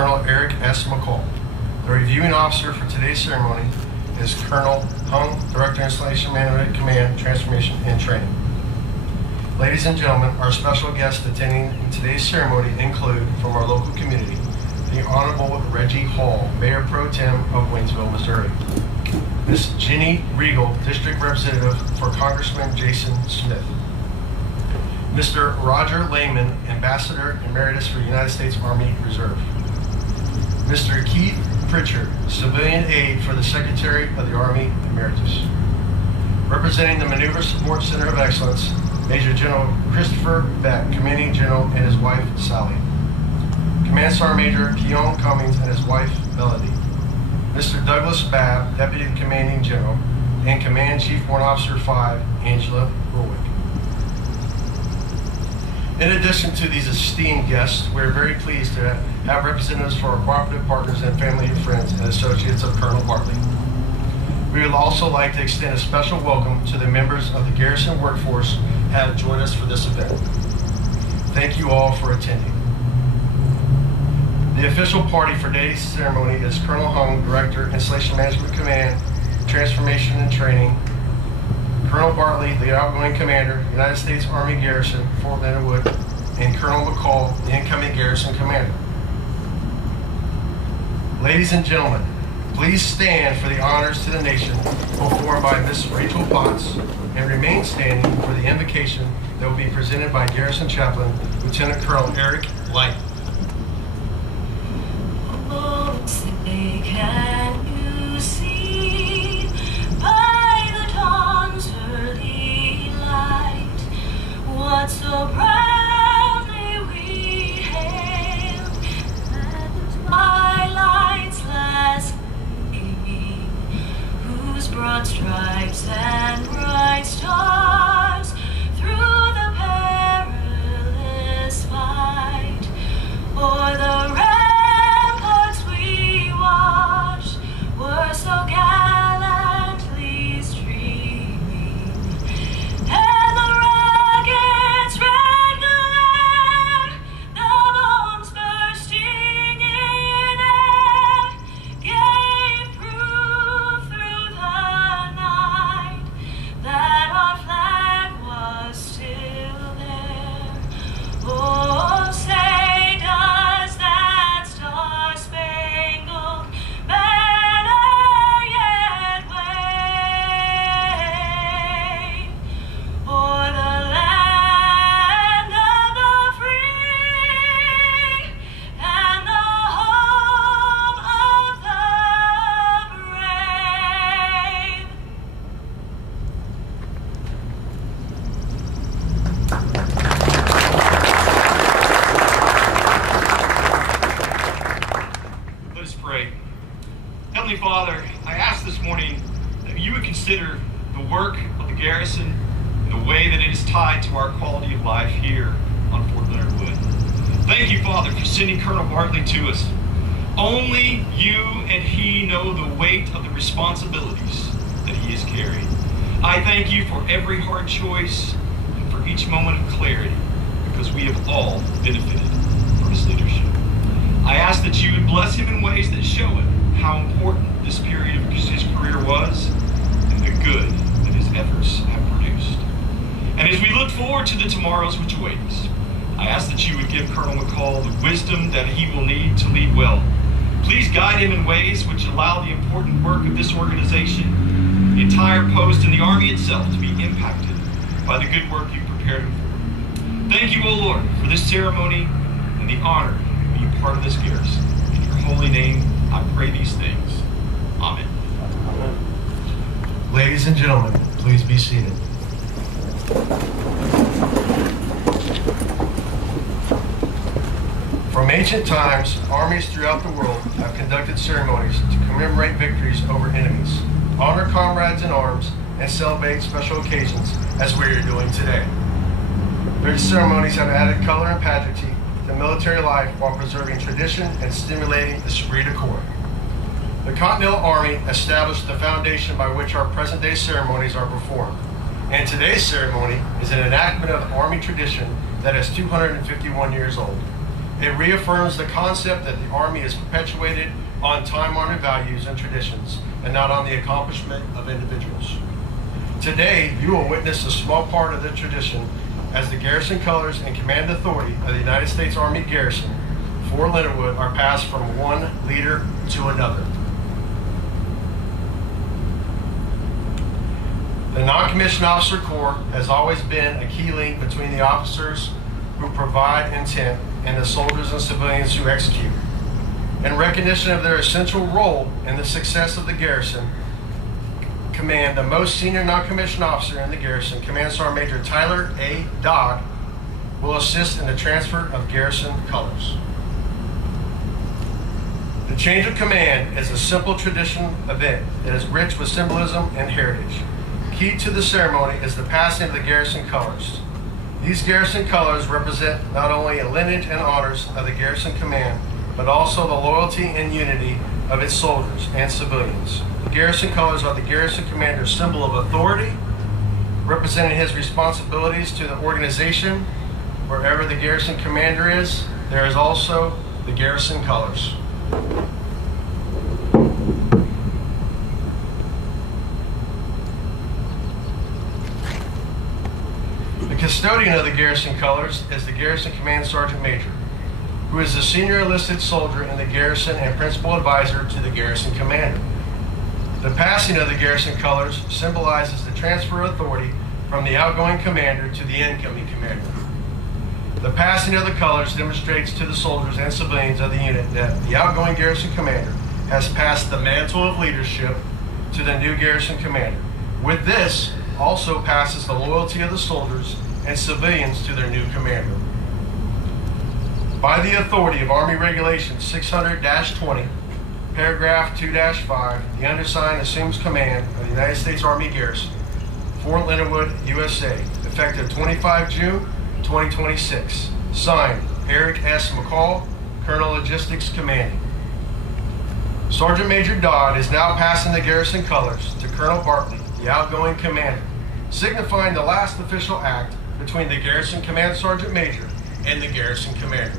Colonel Eric S. McCall. The reviewing officer for today's ceremony is Colonel Hung, Director, Installation Management Command, Transformation, and Training. Ladies and gentlemen, our special guests attending today's ceremony include, from our local community, the Honorable Reggie Hall, Mayor Pro Tem of Waynesville, Missouri. Ms. Jenny Regal, District Representative for Congressman Jason Smith. Mr. Roger Lehman, Ambassador Emeritus for United States Army Reserve. Mr. Keith Pritchard, Civilian Aide for the Secretary of the Army Emeritus. Representing the Maneuver Support Center of Excellence, Major General Christopher Beck, Commanding General, and his wife, Sally. Command Sergeant Major Keon Cummings and his wife, Melody. Mr. Douglas Babb, Deputy Commanding General, and Command Chief Warrant Officer 5, Angela Rulwick. In addition to these esteemed guests, we are very pleased to have representatives for our cooperative partners and family and friends and associates of Colonel Bartley. We would also like to extend a special welcome to the members of the Garrison workforce who have joined us for this event. Thank you all for attending. The official party for today's ceremony is Colonel Hung, Director, Installation Management Command, Transformation and Training, Colonel Bartley, the outgoing Commander, United States Army Garrison, Fort Leonard Wood, and Colonel McCall, the incoming Garrison Commander. Ladies and gentlemen, please stand for the honors to the nation performed by Miss Rachel Potts, and remain standing for the invocation that will be presented by Garrison Chaplain, Lieutenant Colonel Eric Light. Oh, say, can you see by the dawn's early light what so proudly we hailed at the twilight's last gleaming, whose broad stripes and bright stars through the perilous fight o'er the were so gallantly streaming, and the rocket's red glare, the bombs bursting in air, gave proof through the night that our flag was still there. Oh, say does that star-spangled banner Father, I ask this morning that you would consider the work of the Garrison and the way that it is tied to our quality of life here on Fort Leonard Wood. Thank you, Father, for sending Colonel Bartley to us. Only you and he know the weight of the responsibilities that he is carrying. I thank you for every hard choice and for each moment of clarity, because we have all benefited from his leadership. I ask that you would bless him in ways that show him how important this period of his career was and the good that his efforts have produced. And as we look forward to the tomorrows which await us, I ask that you would give Colonel McCall the wisdom that he will need to lead well. Please guide him in ways which allow the important work of this organization, the entire post, and the Army itself to be impacted by the good work you prepared him for. Thank you, O Lord, for this ceremony and the honor of being part of this garrison. In your holy name, I pray these things. Amen. Ladies and gentlemen, please be seated. From ancient times, armies throughout the world have conducted ceremonies to commemorate victories over enemies, honor comrades in arms, and celebrate special occasions as we are doing today. These ceremonies have added color and pageantry to military life while preserving tradition and stimulating esprit de corps. The Continental Army established the foundation by which our present-day ceremonies are performed, and today's ceremony is an enactment of Army tradition that is 251 years old. It reaffirms the concept that the Army is perpetuated on time-honored values and traditions and not on the accomplishment of individuals. Today, you will witness a small part of the tradition as the garrison colors and command authority of the United States Army Garrison, Fort Leonard Wood, are passed from one leader to another. The Non-Commissioned Officer Corps has always been a key link between the officers who provide intent and the soldiers and civilians who execute. In recognition of their essential role in the success of the garrison command, the most senior non-commissioned officer in the garrison, Command Sergeant Major Tyler A. Dodd, will assist in the transfer of garrison colors. The change of command is a simple tradition event that is rich with symbolism and heritage. Key to the ceremony is the passing of the garrison colors. These garrison colors represent not only a lineage and honors of the garrison command, but also the loyalty and unity of its soldiers and civilians. The garrison colors are the garrison commander's symbol of authority, representing his responsibilities to the organization. Wherever the garrison commander is, there is also the garrison colors. The custodian of the garrison colors is the Garrison Command Sergeant Major, who is the senior enlisted soldier in the garrison and principal advisor to the garrison commander. The passing of the garrison colors symbolizes the transfer of authority from the outgoing commander to the incoming commander. The passing of the colors demonstrates to the soldiers and civilians of the unit that the outgoing garrison commander has passed the mantle of leadership to the new garrison commander. With this, also passes the loyalty of the soldiers and civilians to their new commander. By the authority of Army Regulation 600-20, paragraph 2-5, the undersigned assumes command of the United States Army Garrison, Fort Leonard Wood, USA, effective 25 June 2026. Signed, Eric S. McCall, Colonel Logistics Commanding. Sergeant Major Dodd is now passing the garrison colors to Colonel Bartley, the outgoing commander, signifying the last official act between the Garrison Command Sergeant Major and the garrison commander.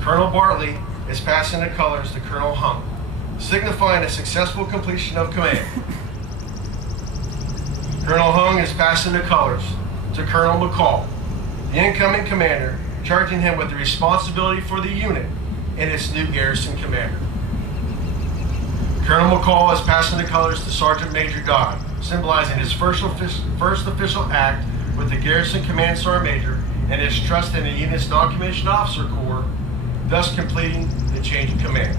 Colonel Bartley is passing the colors to Colonel Hung, signifying a successful completion of command. Colonel Hung is passing the colors to Colonel McCall, the incoming commander, charging him with the responsibility for the unit and its new garrison commander. Colonel McCall is passing the colors to Sergeant Major Dodd, symbolizing his first official act with the Garrison Command Sergeant Major and his trust in the unit's non-commissioned officer corps, thus completing the change of command.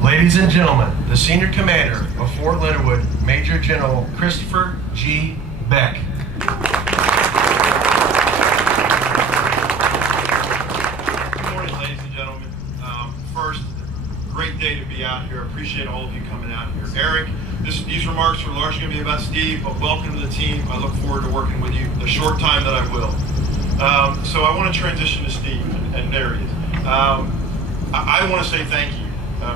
Ladies and gentlemen, the senior commander of Fort Leonard Wood, Major General Christopher G. Beck. Good morning, ladies and gentlemen. First, great day to be out here. I appreciate all of you coming out here. Eric, these remarks are largely going to be about Steve, but welcome to the team. I look forward to working with you the short time that I will. So I want to transition to Steve, and there he is. I want to say thank you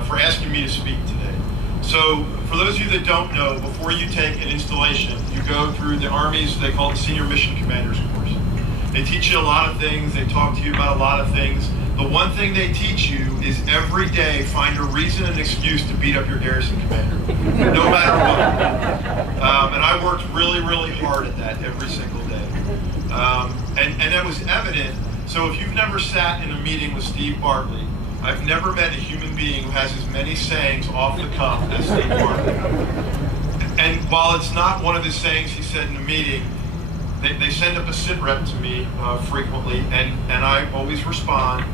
for asking me to speak today. So for those of you that don't know, before you take an installation, you go through the Army's, they call it Senior Mission Commanders course. They teach you a lot of things. They talk to you about a lot of things. The one thing they teach you is every day find a reason and excuse to beat up your garrison commander, no matter what. And I worked really, really hard at that every single day. And that was evident. So if you've never sat in a meeting with Steve Bartley, I've never met a human being who has as many sayings off the cuff as Steve Bartley. And while it's not one of the sayings he said in a meeting, they send up a sit rep to me frequently, and I always respond.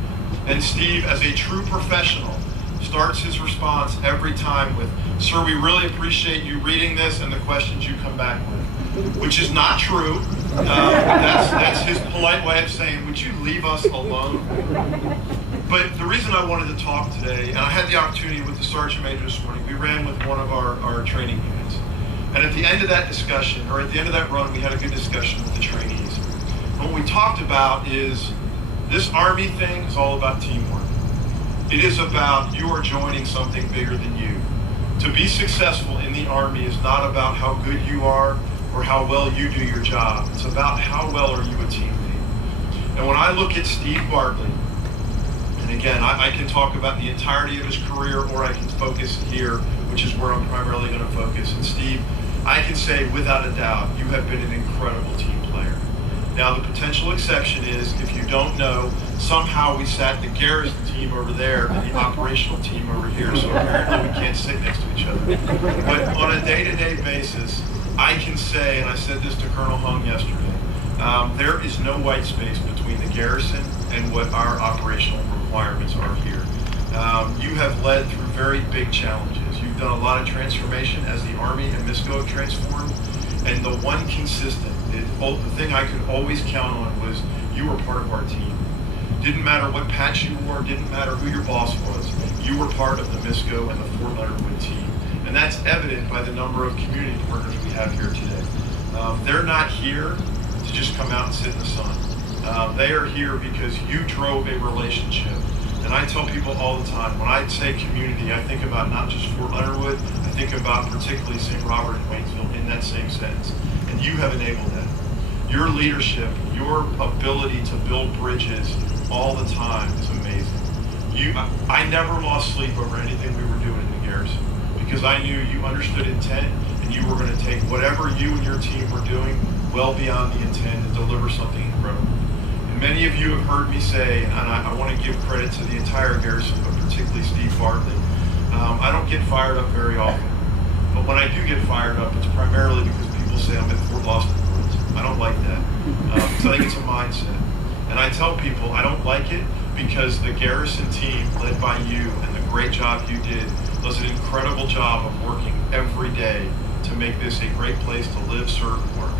And Steve, as a true professional, starts his response every time with, "Sir, we really appreciate you reading this and the questions you come back with." which is not true. That's his polite way of saying, would you leave us alone? But the reason I wanted to talk today, and I had the opportunity with the Sergeant Major this morning, we ran with one of our training units. And at the end of that discussion, or at the end of that run, we had a good discussion with the trainees. And what we talked about is this Army thing is all about teamwork. It is about you are joining something bigger than you. To be successful in the Army is not about how good you are or how well you do your job. It's about how well are you a teammate. And when I look at Steve Bartley, and again, I can talk about the entirety of his career, or I can focus here, which is where I'm primarily going to focus. And Steve, I can say without a doubt, you have been an incredible team player. Now, the potential exception is, if you don't know, somehow we sat the Garrison team over there and the operational team over here, so apparently we can't sit next to each other. But on a day-to-day basis, I can say, and I said this to Colonel Hung yesterday, there is no white space between the Garrison and what our operational requirements are here. You have led through very big challenges. You've done a lot of transformation as the Army and MISCO have transformed, and the one consistent, the thing I could always count on was you were part of our team. Didn't matter what patch you wore, didn't matter who your boss was, you were part of the MISCO and the Fort Leonard Wood team. And that's evident by the number of community partners we have here today. They're not here to just come out and sit in the sun. They are here because you drove a relationship. And I tell people all the time, when I say community, I think about not just Fort Leonard Wood, I think about particularly St. Robert and Waynesville in that same sense. And you have enabled that. Your leadership, your ability to build bridges all the time is amazing. I never lost sleep over anything we were doing in the Garrison, because I knew you understood intent and you were going to take whatever you and your team were doing well beyond the intent and deliver something incredible. And many of you have heard me say, and I want to give credit to the entire Garrison, but particularly Steve Bartley, I don't get fired up very often. But when I do get fired up, it's primarily because people say I'm at Fort Lost Woods. I don't like that. Because I think it's a mindset. And I tell people I don't like it because the Garrison team, led by you and the great job you did, does an incredible job of working every day to make this a great place to live, serve, and work.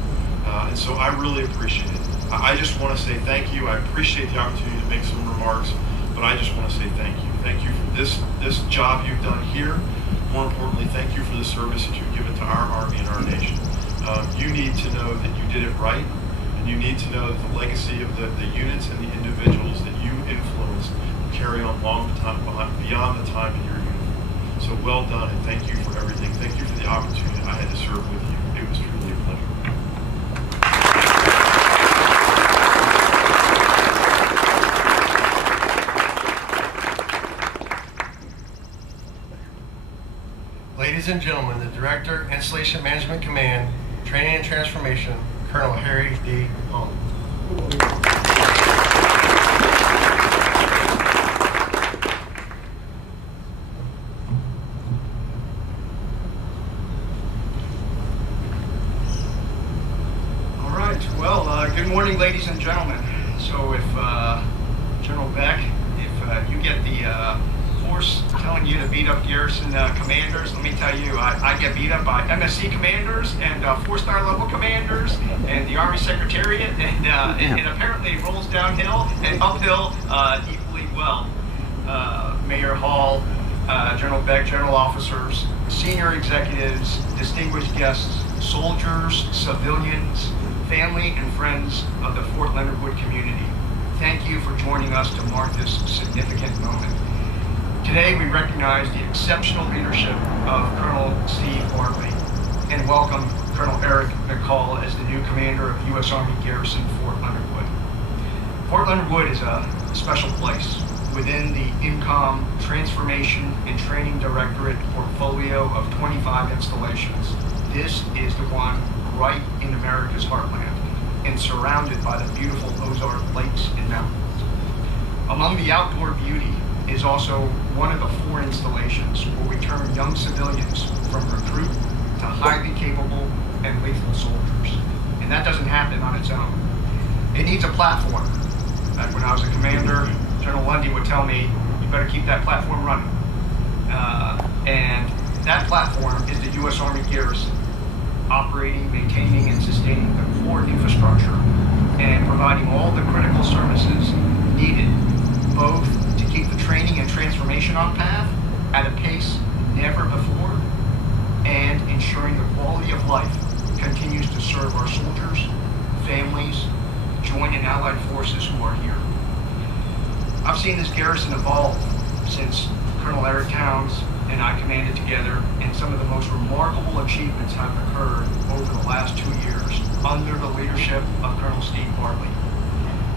And so I really appreciate it. I just want to say thank you. I appreciate the opportunity to make some remarks, but I just want to say thank you. Thank you for this job you've done here. More importantly, thank you for the service that you've given to our Army and our nation. You need to know that you did it right, and you need to know that the legacy of the units and the individuals that you influenced will carry on long time beyond the time in your uniform. So well done, and thank you for everything. Thank you for the opportunity I had to serve with you. It was truly a pleasure. Ladies and gentlemen, the Director, Installation Management Command, Training and Transformation, Colonel Harry D. Hung. All right, well, good morning, ladies and gentlemen. So if General Beck, if you get the force telling you to beat up Garrison commanders, let me tell you, I get beat up by MSC commanders and 4-star level commanders and the Army Secretariat, and apparently it rolls downhill and uphill equally well. Mayor Hall, General Beck, general officers, senior executives, distinguished guests, soldiers, civilians, family and friends of the Fort Leonard Wood community. Thank you for joining us to mark this significant moment. Today we recognize the exceptional leadership of Colonel Steve Bartley and welcome Colonel Eric McCall as the new commander of U.S. Army Garrison Fort Leonard Wood. Fort Leonard Wood is a special place within the INCOM Transformation and Training Directorate portfolio of 25 installations. This is the one right in America's heartland and surrounded by the beautiful Ozark lakes and mountains. Among the outdoor beauty is also one of the 4 installations where we turn young civilians from recruit to highly capable and lethal soldiers. And that doesn't happen on its own. It needs a platform. Back when I was a commander, General Lundy would tell me, you better keep that platform running. And that platform is the U.S. Army Garrison. operating, maintaining, and sustaining the core infrastructure and providing all the critical services needed, both to keep the training and transformation on path at a pace never before, and ensuring the quality of life continues to serve our soldiers, families, joint and allied forces who are here. I've seen this garrison evolve since Colonel Eric Towns and I commanded together, and some of the most remarkable achievements have occurred over the last 2 years under the leadership of Colonel Steve Bartley.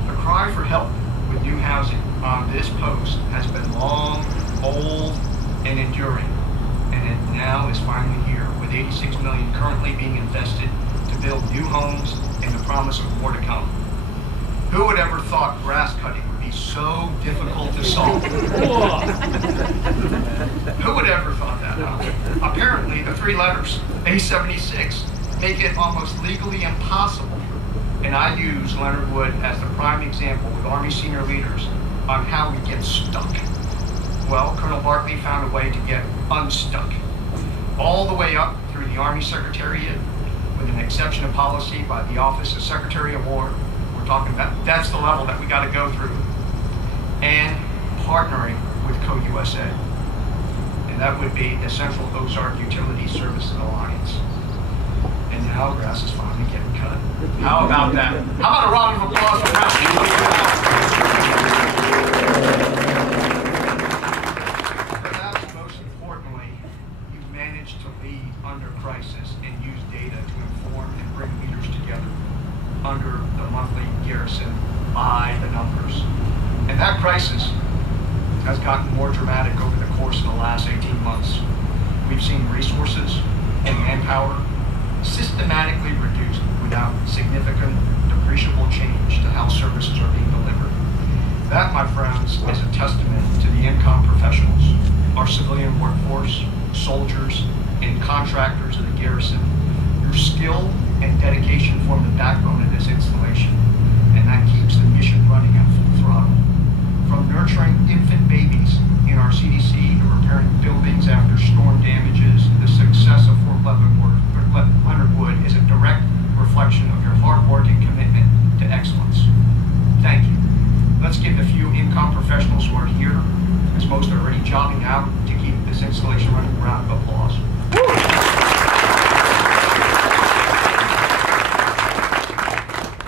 The cry for help with new housing on this post has been long, old, and enduring, and it now is finally here, with $86 million currently being invested to build new homes and the promise of more to come. Who would ever thought grass cutting would be so difficult to solve? Who would ever thought that? Apparently, the 3 letters, A76, make it almost legally impossible. And I use Leonard Wood as the prime example with Army senior leaders on how we get stuck. Well, Colonel Bartley found a way to get unstuck. All the way up through the Army Secretariat, with an exception of policy by the Office of Secretary of War. We're talking about, that's the level that we got to go through. And partnering with Co-USA. And that would be the Central Ozark Utility Services Alliance. And now grass is finally getting cut. How about that? How about a round of applause for that? Perhaps most importantly, you've managed to lead under crisis and use data to inform and bring leaders together under the monthly Garrison by the numbers. And that crisis has gotten more dramatic over the course of the last 18 months. We've seen resources and manpower systematically reduced without significant depreciable change to how services are being delivered. That, my friends, is a testament to the INCOM professionals, our civilian workforce, soldiers, and contractors of the garrison. Your skill and dedication form the backbone of this installation, and that keeps the mission running at full throttle. From nurturing infant babies in our CDC to repairing buildings after storm damages, the success of Fort Leonard Wood is a direct reflection of your hard work and commitment to excellence. Thank you. Let's give a few INCOM professionals who are here, as most are already jobbing out, to keep this installation running, a round of applause.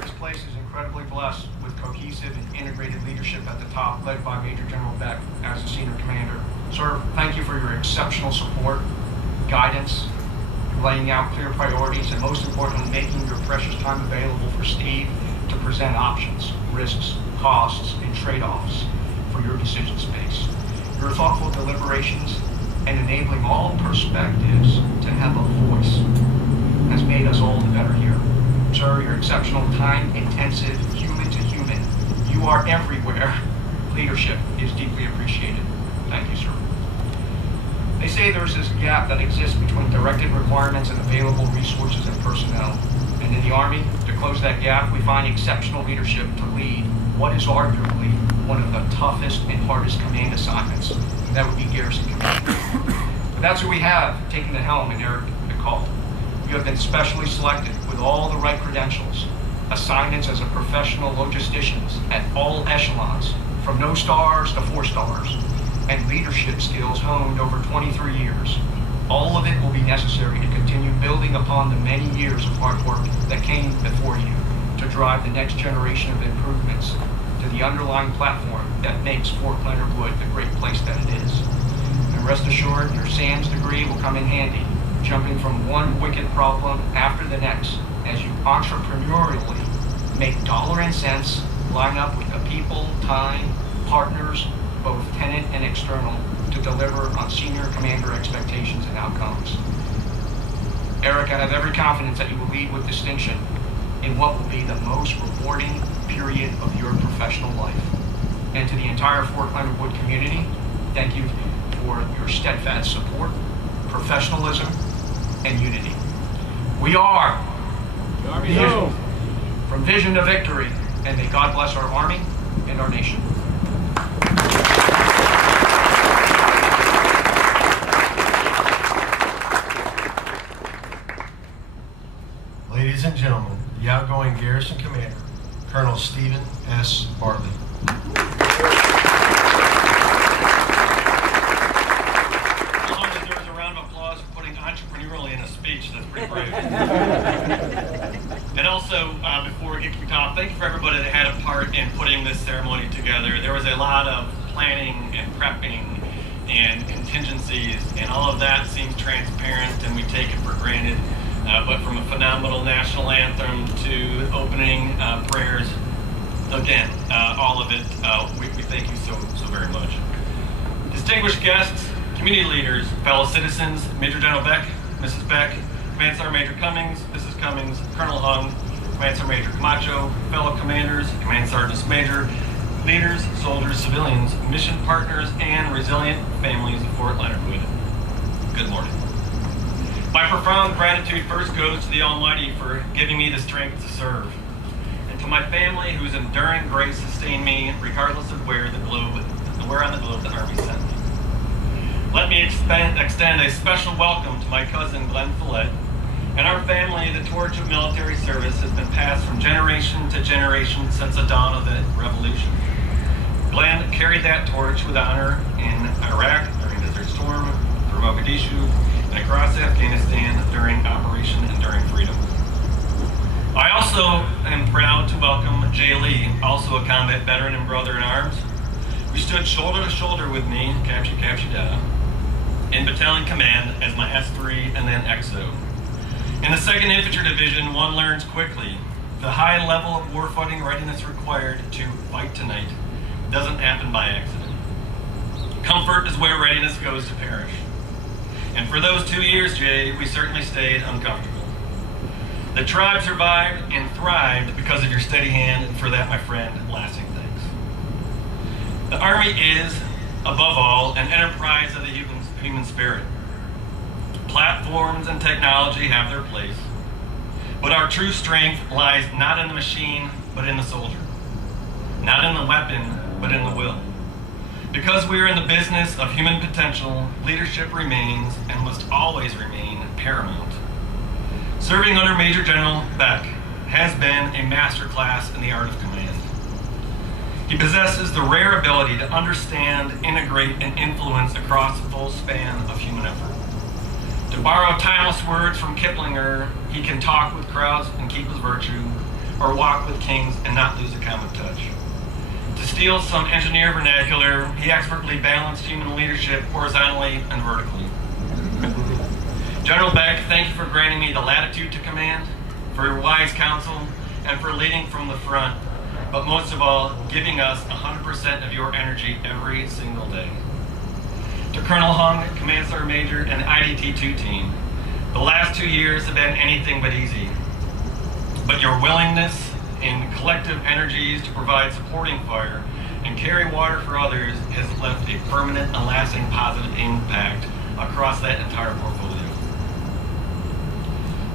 This place is incredibly blessed with cohesive and integrated leadership at the top, led by Major General Beck as the senior commander. Sir, thank you for your exceptional support, guidance, laying out clear priorities, and most importantly, making your precious time available for Steve to present options, risks, costs, and trade-offs for your decision space. Your thoughtful deliberations and enabling all perspectives to have a voice has made us all the better here. Sir, your exceptional time-intensive, human-to-human, you are everywhere. Leadership is deeply appreciated. Thank you, sir. They say there's this gap that exists between directed requirements and available resources and personnel. And in the Army, to close that gap, we find exceptional leadership to lead what is arguably one of the toughest and hardest command assignments, and that would be Garrison Command. But that's who we have taking the helm in Eric McCall. You have been specially selected with all the right credentials, assignments as a professional logisticians at all echelons, from no stars to 4 stars, and leadership skills honed over 23 years. All of it will be necessary to continue building upon the many years of hard work that came before you to drive the next generation of improvements to the underlying platform that makes Fort Leonard Wood the great place that it is. And rest assured, your SAMS degree will come in handy, jumping from one wicked problem after the next as you entrepreneurially make dollar and cents line up with the people, time, partners, both tenant and external, to deliver on senior commander expectations and outcomes. Eric, I have every confidence that you will lead with distinction in what will be the most rewarding period of your professional life. And to the entire Fort Leonard Wood community, thank you for your steadfast support, professionalism, and unity. We are vision, from vision to victory, and may God bless our Army and our nation. Garrison Commander, Colonel Stephen S. Bartley. As long as there was a round of applause for putting entrepreneurially in a speech, that's pretty brave. And also, before we get kicked off, thank you for everybody that had a part in putting this ceremony together. There was a lot of planning and prepping and contingencies, and all of that seems transparent and we take it for granted. But from a phenomenal national anthem to opening prayers, again, all of it, we thank you so very much. Distinguished guests, community leaders, fellow citizens, Major General Beck, Mrs. Beck, Command Sergeant Major Cummings, Mrs. Cummings, Colonel Hung, Command Sergeant Major Camacho, fellow commanders, Command Sergeants Major, leaders, soldiers, civilians, mission partners, and resilient families of Fort Leonard Wood. Good morning. My profound gratitude first goes to the Almighty for giving me the strength to serve, and to my family whose enduring grace sustained me regardless of where on the globe the Army sent me. Let me extend a special welcome to my cousin Glenn Follett and our family. The torch of military service has been passed from generation to generation since the dawn of the Revolution. Glenn carried that torch with honor in Iraq during Desert Storm, through Mogadishu, and across Afghanistan during Operation Enduring Freedom. I also am proud to welcome Jay Lee, also a combat veteran and brother in arms, who stood shoulder to shoulder with me, Capture Data, in Battalion Command as my S3 and then XO. In the 2nd Infantry Division, one learns quickly the high level of warfighting readiness required to fight tonight doesn't happen by accident. Comfort is where readiness goes to perish. And for those 2 years, Jay, we certainly stayed uncomfortable. The tribe survived and thrived because of your steady hand, and for that, my friend, lasting thanks. The Army is, above all, an enterprise of the human spirit. Platforms and technology have their place, but our true strength lies not in the machine, but in the soldier. Not in the weapon, but in the will. Because we are in the business of human potential, leadership remains and must always remain paramount. Serving under Major General Beck has been a masterclass in the art of command. He possesses the rare ability to understand, integrate, and influence across the full span of human effort. To borrow timeless words from Kiplinger, he can talk with crowds and keep his virtue, or walk with kings and not lose a common touch. To steal some engineer vernacular, he expertly balanced human leadership horizontally and vertically. General Beck, thank you for granting me the latitude to command, for your wise counsel, and for leading from the front, but most of all, giving us 100% of your energy every single day. To Colonel Hung, Command Sergeant Major, and the IDT-2 team, the last 2 years have been anything but easy, but your willingness and collective energies to provide supporting fire and carry water for others has left a permanent and lasting positive impact across that entire portfolio.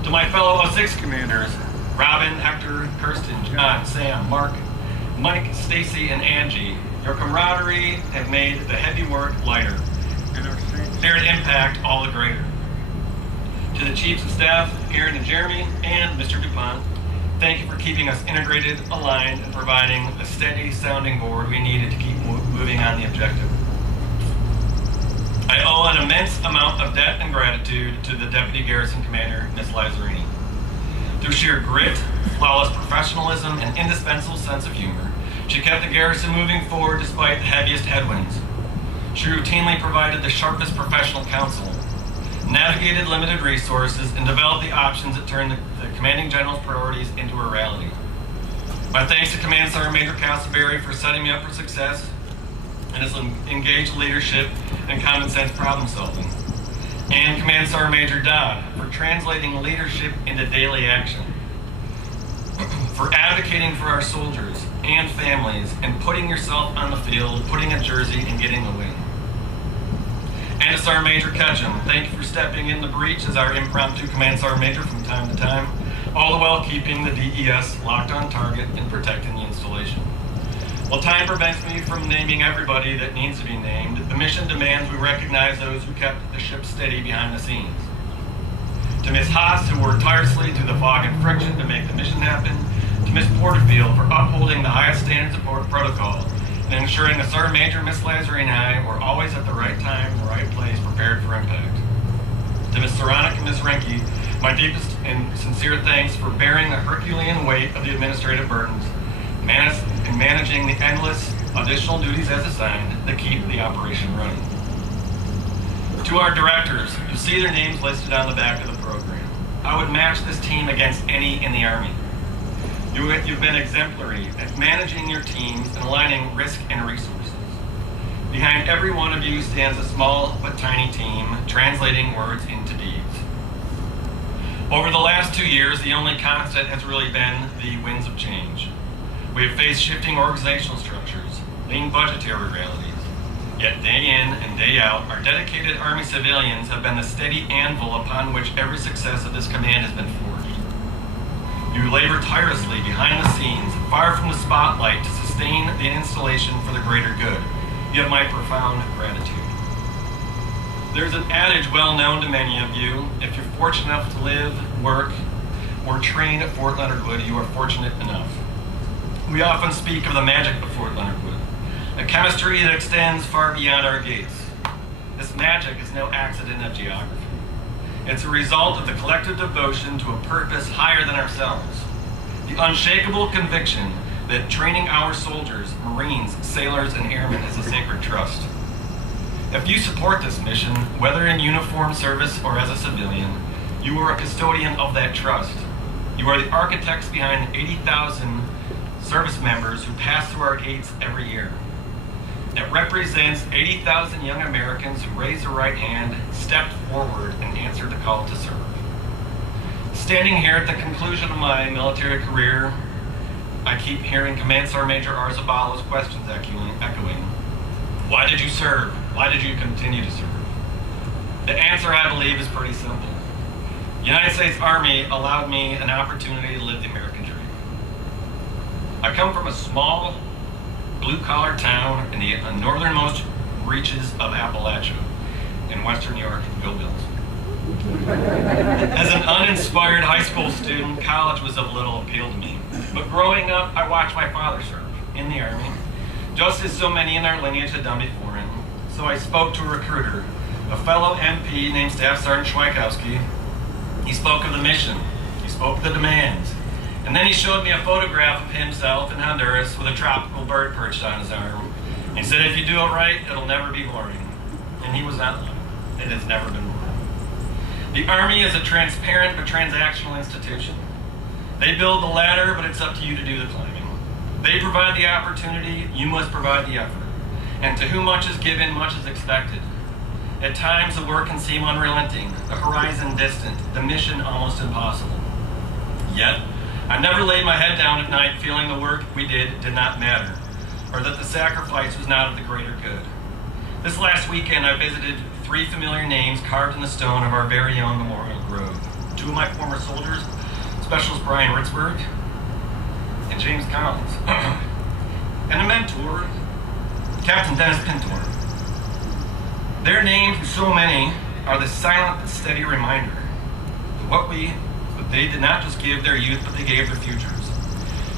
To my fellow 06 commanders, Robin, Hector, Kirsten, John, Sam, Mark, Mike, Stacy, and Angie, your camaraderie have made the heavy work lighter and their shared impact all the greater. To the chiefs of staff, Aaron and Jeremy, and Mr. DuPont, thank you for keeping us integrated, aligned, and providing the steady sounding board we needed to keep moving on the objective. I owe an immense amount of debt and gratitude to the Deputy Garrison Commander, Ms. Lazzarini. Through sheer grit, flawless professionalism, and indispensable sense of humor, she kept the garrison moving forward despite the heaviest headwinds. She routinely provided the sharpest professional counsel, navigated limited resources, and developed the options that turned the commanding general's priorities into a reality. My thanks to Command Sergeant Major Castleberry for setting me up for success and his engaged leadership and common sense problem solving. And Command Sergeant Major Dodd for translating leadership into daily action. For advocating for our soldiers and families and putting yourself on the field, putting a jersey and getting the win. And to Sergeant Major Ketchum, thank you for stepping in the breach as our impromptu Command Sergeant Major from time to time, all the while keeping the DES locked on target and protecting the installation. While time prevents me from naming everybody that needs to be named, the mission demands we recognize those who kept the ship steady behind the scenes. To Ms. Haas, who worked tirelessly through the fog and friction to make the mission happen, To Ms. Porterfield for upholding the highest standards of protocol and ensuring that Sergeant Major, Ms. Lazary, and I were always at the right time, the right place, prepared for impact. To Ms. Saronic and Ms. Renke, my deepest and sincere thanks for bearing the Herculean weight of the administrative burdens and managing the endless additional duties as assigned that keep the operation running. To our directors, you see their names listed on the back of the program. I would match this team against any in the Army. You've been exemplary at managing your teams and aligning risk and resources. Behind every one of you stands a small but tiny team, translating words into deeds. Over the last 2 years, the only constant has really been the winds of change. We have faced shifting organizational structures, lean budgetary realities. Yet day in and day out, our dedicated Army civilians have been the steady anvil upon which every success of this command has been forged. You labor tirelessly behind the scenes, far from the spotlight, to sustain the installation for the greater good. You have my profound gratitude. There's an adage well known to many of you: if you're fortunate enough to live, work, or train at Fort Leonard Wood, you are fortunate enough. We often speak of the magic of Fort Leonard Wood, a chemistry that extends far beyond our gates. This magic is no accident of geography. It's a result of the collective devotion to a purpose higher than ourselves. The unshakable conviction that training our soldiers, Marines, sailors, and airmen is a sacred trust. If you support this mission, whether in uniform service or as a civilian, you are a custodian of that trust. You are the architects behind the 80,000 service members who pass through our gates every year. It represents 80,000 young Americans who raised their right hand, stepped forward, and answered the call to serve. Standing here at the conclusion of my military career, I keep hearing Command Sergeant Major Arzabalo's questions echoing. Why did you serve? Why did you continue to serve? The answer, I believe, is pretty simple. The United States Army allowed me an opportunity to live the American dream. I come from a small, blue-collar town in the northernmost reaches of Appalachia in western New York. Go Bills. As an uninspired high school student, college was of little appeal to me. But growing up, I watched my father serve in the Army, just as so many in our lineage had done before him. So I spoke to a recruiter, a fellow MP named Staff Sergeant Schweikowski. He spoke of the mission. He spoke of the demands. And then he showed me a photograph of himself in Honduras with a tropical bird perched on his arm. He said, if you do it right, it'll never be boring. And he was not lying. It has never been boring. The Army is a transparent but transactional institution. They build the ladder, but it's up to you to do the climbing. They provide the opportunity, you must provide the effort. And to whom much is given, much is expected. At times, the work can seem unrelenting, the horizon distant, the mission almost impossible. Yet, I never laid my head down at night feeling the work we did not matter, or that the sacrifice was not of the greater good. This last weekend, I visited 3 familiar names carved in the stone of our very own Memorial Grove. 2 of my former soldiers, Specialist Brian Ritzberg and James Collins, and a mentor, Captain Dennis Pintor. Their names, so many, are the silent but steady reminder that they did not just give their youth, but they gave their futures,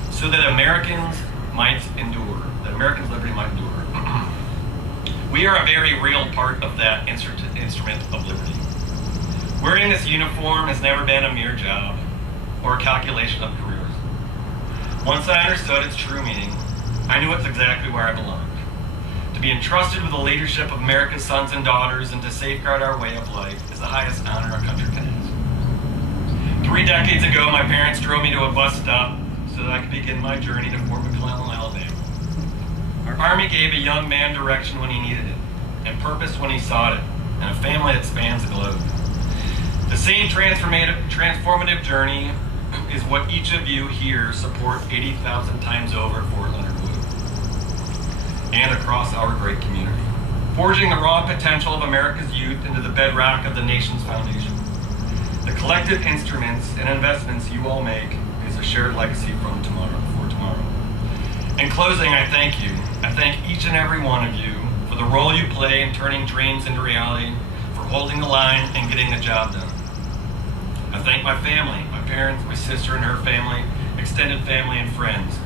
so that Americans might endure, that Americans' liberty might endure. We are a very real part of that instrument of liberty. Wearing this uniform has never been a mere job or a calculation of careers. Once I understood its true meaning, I knew it's exactly where I belonged. To be entrusted with the leadership of America's sons and daughters and to safeguard our way of life is the highest honor our country can ask. 3 decades ago, my parents drove me to a bus stop so that I could begin my journey to Fort McClellan, Alabama. Our Army gave a young man direction when he needed it, and purpose when he sought it, and a family that spans the globe. The same transformative journey is what each of you here support 80,000 times over at Fort Leonard Wood and across our great community, forging the raw potential of America's youth into the bedrock of the nation's foundation. The collective instruments and investments you all make is a shared legacy for tomorrow. In closing, I thank you. I thank each and every one of you for the role you play in turning dreams into reality, for holding the line and getting the job done. I thank my family, my parents, my sister and her family, extended family, and friends.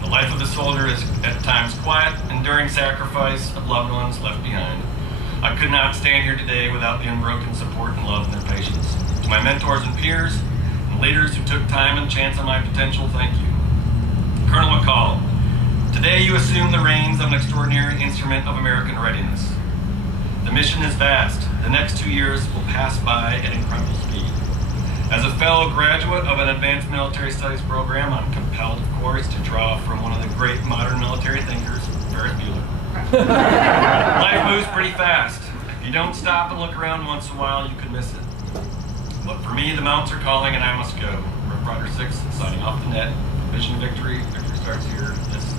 The life of a soldier is at times quiet, enduring sacrifice of loved ones left behind. I could not stand here today without the unbroken support and love and their patience. To my mentors and peers, and leaders who took time and chance on my potential, thank you. Colonel McCall, today you assume the reins of an extraordinary instrument of American readiness. The mission is vast. The next 2 years will pass by at incredible speed. As a fellow graduate of an advanced military studies program, I'm compelled, of course, to draw from one of the great modern military thinkers, Ferris Bueller. Life moves pretty fast. If you don't stop and look around once in a while, you could miss it. But for me, the mounts are calling and I must go. Rough Rider 6, signing off the net. Mission victory. Victory starts here. This is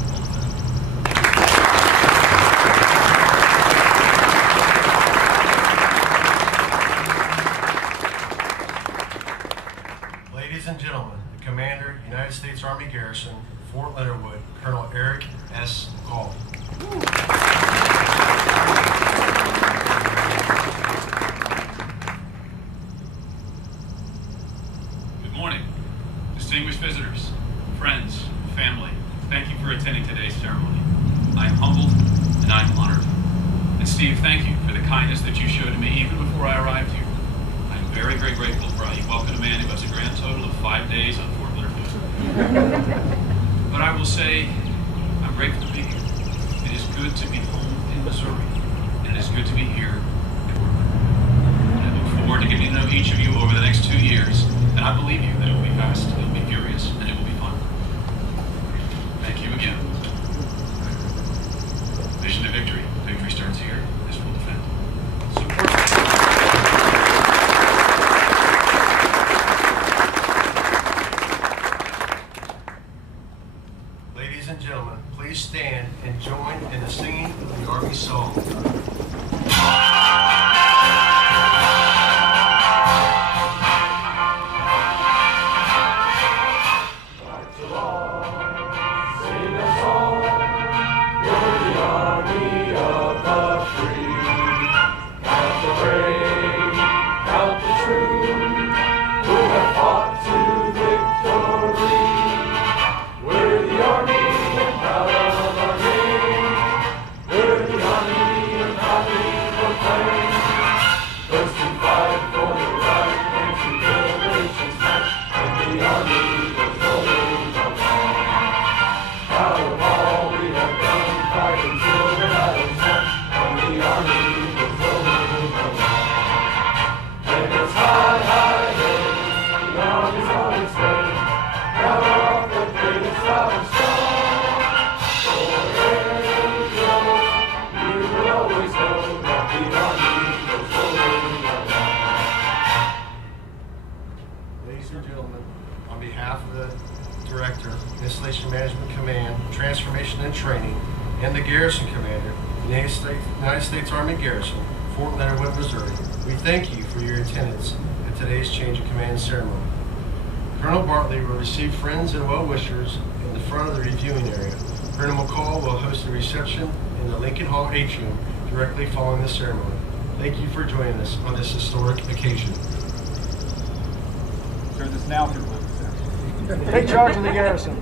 Ladies and gentlemen, the Commander, United States Army Garrison, Fort Leonard Wood, Colonel Eric S. McCall. Good morning, distinguished visitors, friends, family. Thank you for attending today's ceremony. I am humbled and I am honored. And Steve, thank you for the kindness that you showed to me even before I arrived here. I'm very, very grateful for how you welcomed a man who has a grand total of 5 days on Fort Leonard Wood. But I will say, I'm grateful to be here. It is good to be home in Missouri, and it is good to be here at work. And I look forward to getting to know each of you over the next 2 years, and I believe you that it will be fast, it will be furious, and it will be fun. Thank you again. Mission to victory. Victory starts here. This will defend. Support. Ladies and gentlemen, please stand and join in the singing of the Army song. Ladies and gentlemen, on behalf of the Director, Installation Management Command, Transformation and Training, and the Garrison Commander, United States Army Garrison, Fort Leonard Wood, Missouri, we thank you for your attendance at today's change of command ceremony. Colonel Bartley will receive friends and well-wishers in the front of the reviewing area. Colonel McCall will host a reception in the Lincoln Hall atrium directly following the ceremony. Thank you for joining us on this historic occasion. Sir, this now concludes. Take charge of the garrison.